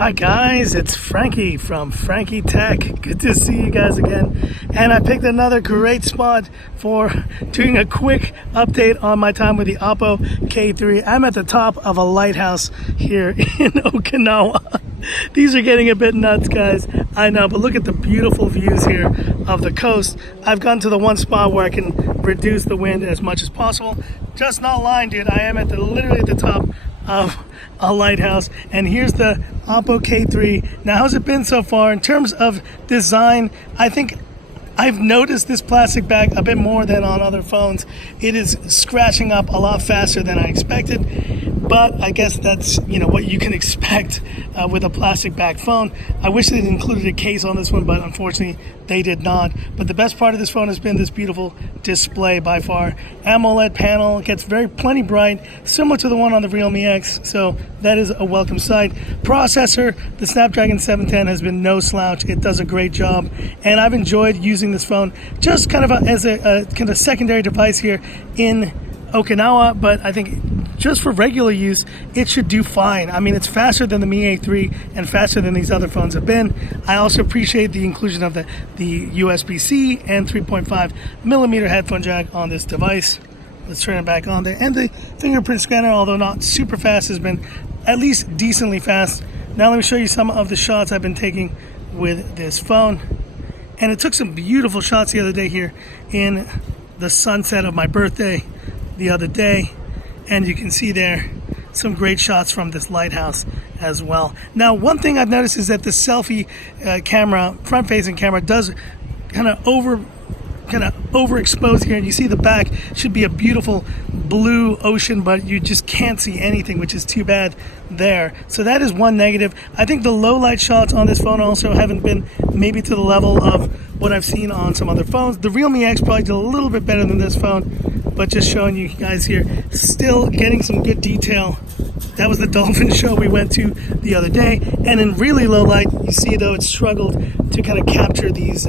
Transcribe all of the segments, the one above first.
Hi guys, it's Frankie from Frankie Tech. Good to see you guys again. And I picked another great spot for doing a quick update on my time with the Oppo K3. I'm at the top of a lighthouse here in Okinawa. These are getting a bit nuts, guys. I know, but look at the beautiful views here of the coast. I've gone to the one spot where I can reduce the wind as much as possible. Just not lying, dude. I am at literally at the top of a lighthouse, and here's the Oppo K3. Now, how's it been so far in terms of design? I think I've noticed this plastic bag a bit more than on other phones. It is scratching up a lot faster than I expected, but I guess that's what you can expect with a plastic bag phone. I wish they included a case on this one, but unfortunately they did not. But the best part of this phone has been this beautiful display by far. AMOLED panel, gets plenty bright, similar to the one on the Realme X, so that is a welcome sight. Processor, the Snapdragon 710 has been no slouch. It does a great job, and I've enjoyed using this phone just kind of as a kind of secondary device here in Okinawa, but I think just for regular use, it should do fine. I mean, it's faster than the Mi A3 and faster than these other phones have been. I also appreciate the inclusion of the USB-C and 3.5 millimeter headphone jack on this device. Let's turn it back on there. And the fingerprint scanner, although not super fast, has been at least decently fast. Now let me show you some of the shots I've been taking with this phone. And it took some beautiful shots the other day here in the sunset of my birthday the other day. And you can see there some great shots from this lighthouse as well. Now, one thing I've noticed is that the selfie camera, front-facing camera, does kind of overexpose here, and you see the back should be a beautiful blue ocean, but you just can't see anything, which is too bad there. So that is one negative. I think the low light shots on this phone also haven't been maybe to the level of what I've seen on some other phones. The Realme X probably did a little bit better than this phone, but just showing you guys here, still getting some good detail. That was the dolphin show we went to the other day, and in really low light, you see though it struggled to kind of capture these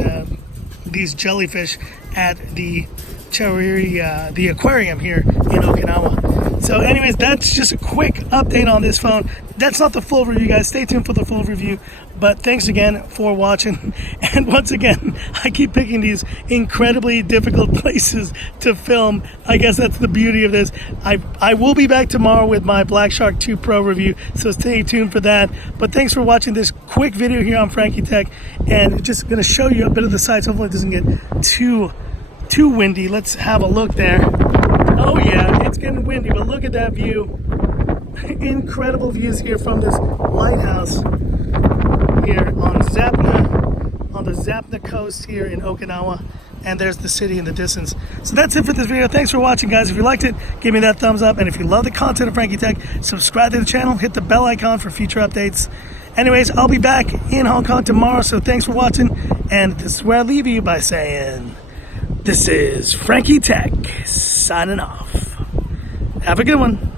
jellyfish at the the aquarium here in Okinawa. So anyways, that's just a quick update on this phone. That's not the full review, guys. Stay tuned for the full review. But thanks again for watching. And once again, I keep picking these incredibly difficult places to film. I guess that's the beauty of this. I will be back tomorrow with my Black Shark 2 Pro review, so stay tuned for that. But thanks for watching this quick video here on Frankie Tech, and just going to show you a bit of the sights. Hopefully it doesn't get too windy. Let's have a look there. Oh yeah, it's getting windy, but look at that view. Incredible views here from this lighthouse here on Zapna, on the Zapna coast here in Okinawa, and there's the city in the distance. So that's it for this video. Thanks for watching, guys. If you liked it, give me that thumbs up, and if you love the content of Frankie Tech, subscribe to the channel, hit the bell icon for future updates. Anyways, I'll be back in Hong Kong tomorrow, so thanks for watching, and this is where I leave you by saying, this is Frankie Tech signing off. Have a good one.